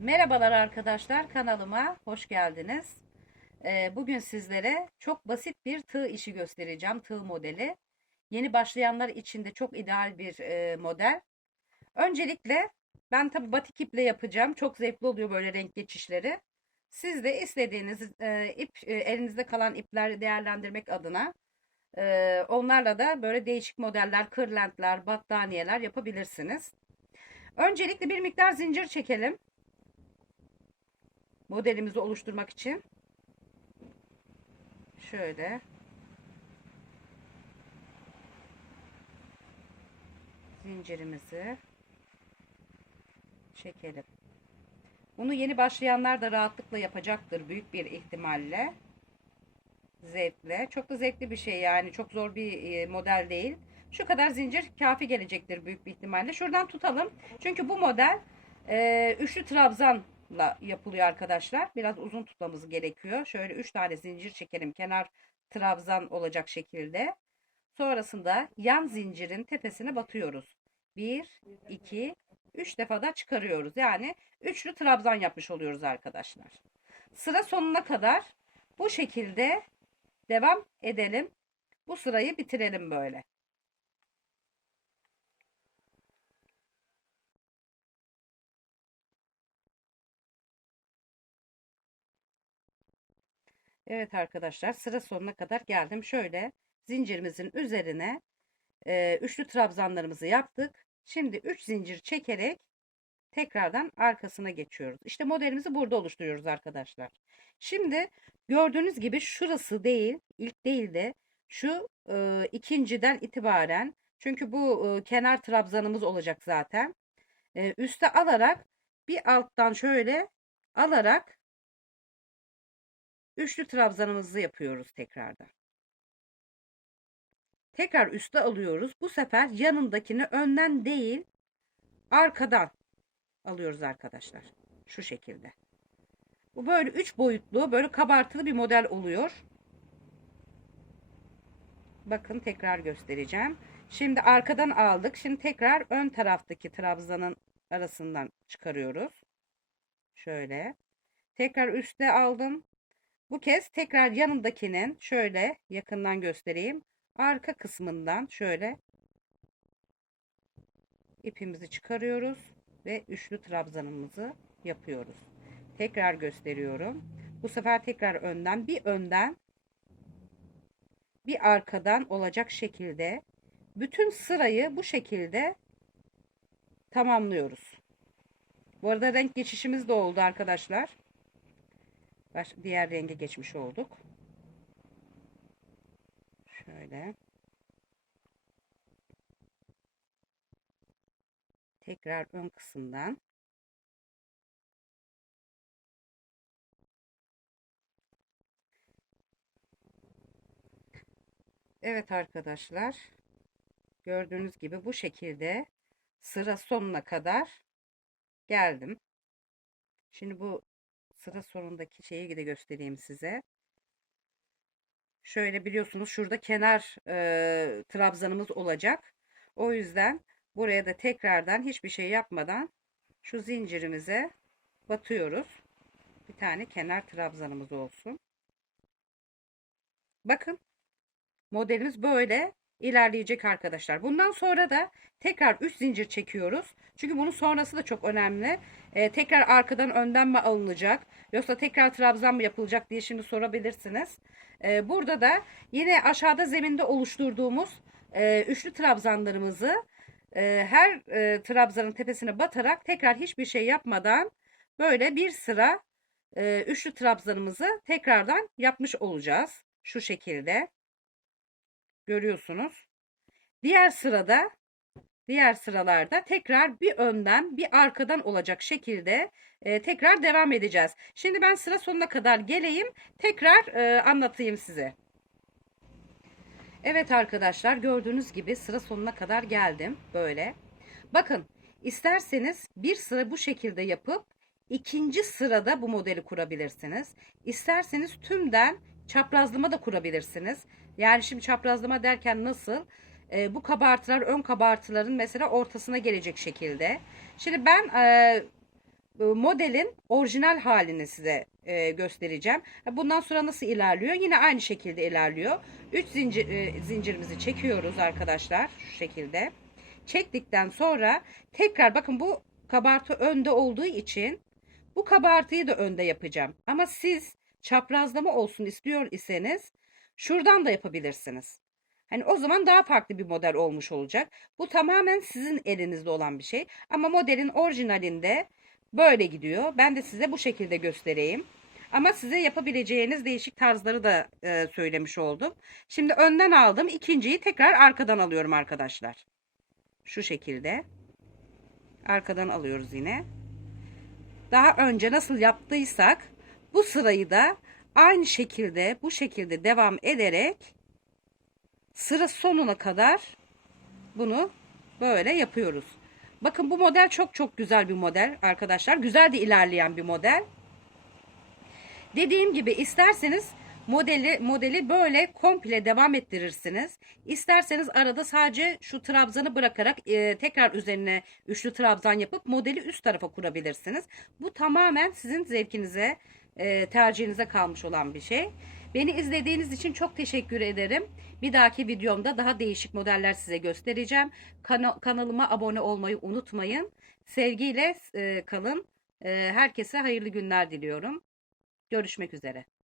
Merhabalar arkadaşlar kanalıma hoş geldiniz. Ee, Bugün sizlere çok basit bir tığ işi göstereceğim. Tığ modeli. Yeni başlayanlar için de çok ideal bir e, model. Öncelikle ben tabi batik iple yapacağım. Çok zevkli oluyor böyle renk geçişleri. Siz de istediğiniz e, ip e, elinizde kalan ipleri değerlendirmek adına onlarla da böyle değişik modeller, kırlentler, battaniyeler yapabilirsiniz. Öncelikle bir miktar zincir çekelim modelimizi oluşturmak için şöyle zincirimizi çekelim. Bunu yeni başlayanlar da rahatlıkla yapacaktır büyük bir ihtimalle. Zevkle. Çok da zevkli bir şey yani. Çok zor bir e, model değil. Şu kadar zincir kafi gelecektir büyük bir ihtimalle. Şuradan tutalım. Çünkü bu model e, üçlü trabzanla yapılıyor arkadaşlar. Biraz uzun tutmamız gerekiyor. Şöyle üç tane zincir çekelim. Kenar trabzan olacak şekilde. Sonrasında yan zincirin tepesine batıyoruz. Bir, iki, üç defa da çıkarıyoruz. Yani üçlü trabzan yapmış oluyoruz arkadaşlar. Sıra sonuna kadar bu şekilde devam edelim. Bu sırayı bitirelim böyle. Evet arkadaşlar sıra sonuna kadar geldim. Şöyle zincirimizin üzerine e, üçlü trabzanlarımızı yaptık. Şimdi 3 zincir çekerek tekrardan arkasına geçiyoruz. İşte modelimizi burada oluşturuyoruz arkadaşlar. Şimdi gördüğünüz gibi şurası değil, ilk değil de şu e, ikinciden itibaren çünkü bu e, kenar trabzanımız olacak zaten. E, üste alarak bir alttan şöyle alarak üçlü trabzanımızı yapıyoruz tekrardan. Tekrar üste alıyoruz. Bu sefer yanındakini önden değil arkadan alıyoruz arkadaşlar. Şu şekilde. Bu böyle üç boyutlu böyle kabartılı bir model oluyor. Bakın tekrar göstereceğim. Şimdi arkadan aldık. Şimdi tekrar ön taraftaki trabzanın arasından çıkarıyoruz. Şöyle. Tekrar üste aldım. Bu kez tekrar yanındakinin şöyle yakından göstereyim. Arka kısmından şöyle ipimizi çıkarıyoruz ve üçlü trabzanımızı yapıyoruz. Tekrar gösteriyorum. Bu sefer tekrar önden bir önden bir arkadan olacak şekilde bütün sırayı bu şekilde tamamlıyoruz. Bu arada renk geçişimiz de oldu arkadaşlar. Baş, diğer renge geçmiş olduk. Şöyle. Tekrar ön kısımdan Evet arkadaşlar. Gördüğünüz gibi bu şekilde sıra sonuna kadar geldim. Şimdi bu sıra sonundaki şeyi de göstereyim size. Şöyle biliyorsunuz şurada kenar e, trabzanımız olacak. O yüzden buraya da tekrardan hiçbir şey yapmadan şu zincirimize batıyoruz. Bir tane kenar trabzanımız olsun. Bakın modelimiz böyle ilerleyecek arkadaşlar. Bundan sonra da tekrar 3 zincir çekiyoruz. Çünkü bunun sonrası da çok önemli. Ee, tekrar arkadan önden mi alınacak yoksa tekrar trabzan mı yapılacak diye şimdi sorabilirsiniz. Ee, burada da yine aşağıda zeminde oluşturduğumuz e, üçlü trabzanlarımızı e, her e, trabzanın tepesine batarak tekrar hiçbir şey yapmadan böyle bir sıra e, üçlü trabzanımızı tekrardan yapmış olacağız. Şu şekilde görüyorsunuz. Diğer sırada diğer sıralarda tekrar bir önden bir arkadan olacak şekilde e, tekrar devam edeceğiz. Şimdi ben sıra sonuna kadar geleyim tekrar e, anlatayım size. Evet arkadaşlar gördüğünüz gibi sıra sonuna kadar geldim böyle. Bakın isterseniz bir sıra bu şekilde yapıp ikinci sırada bu modeli kurabilirsiniz. İsterseniz tümden çaprazlama da kurabilirsiniz. Yani şimdi çaprazlama derken nasıl? E, bu kabartılar ön kabartıların mesela ortasına gelecek şekilde. Şimdi ben e, modelin orijinal halini size e, göstereceğim. Bundan sonra nasıl ilerliyor? Yine aynı şekilde ilerliyor. 3 zincir, e, zincirimizi çekiyoruz arkadaşlar şu şekilde. Çektikten sonra tekrar bakın bu kabartı önde olduğu için bu kabartıyı da önde yapacağım. Ama siz çaprazlama olsun istiyor iseniz şuradan da yapabilirsiniz. Hani o zaman daha farklı bir model olmuş olacak. Bu tamamen sizin elinizde olan bir şey. Ama modelin orijinalinde böyle gidiyor. Ben de size bu şekilde göstereyim. Ama size yapabileceğiniz değişik tarzları da e, söylemiş oldum. Şimdi önden aldım. ikinciyi tekrar arkadan alıyorum arkadaşlar. Şu şekilde. Arkadan alıyoruz yine. Daha önce nasıl yaptıysak bu sırayı da aynı şekilde bu şekilde devam ederek sıra sonuna kadar bunu böyle yapıyoruz. Bakın bu model çok çok güzel bir model arkadaşlar. Güzel de ilerleyen bir model. Dediğim gibi isterseniz modeli modeli böyle komple devam ettirirsiniz. İsterseniz arada sadece şu trabzanı bırakarak e, tekrar üzerine üçlü trabzan yapıp modeli üst tarafa kurabilirsiniz. Bu tamamen sizin zevkinize, e, tercihinize kalmış olan bir şey. Beni izlediğiniz için çok teşekkür ederim. Bir dahaki videomda daha değişik modeller size göstereceğim. Kana- kanalıma abone olmayı unutmayın. Sevgiyle e, kalın. E, herkese hayırlı günler diliyorum. Görüşmek üzere.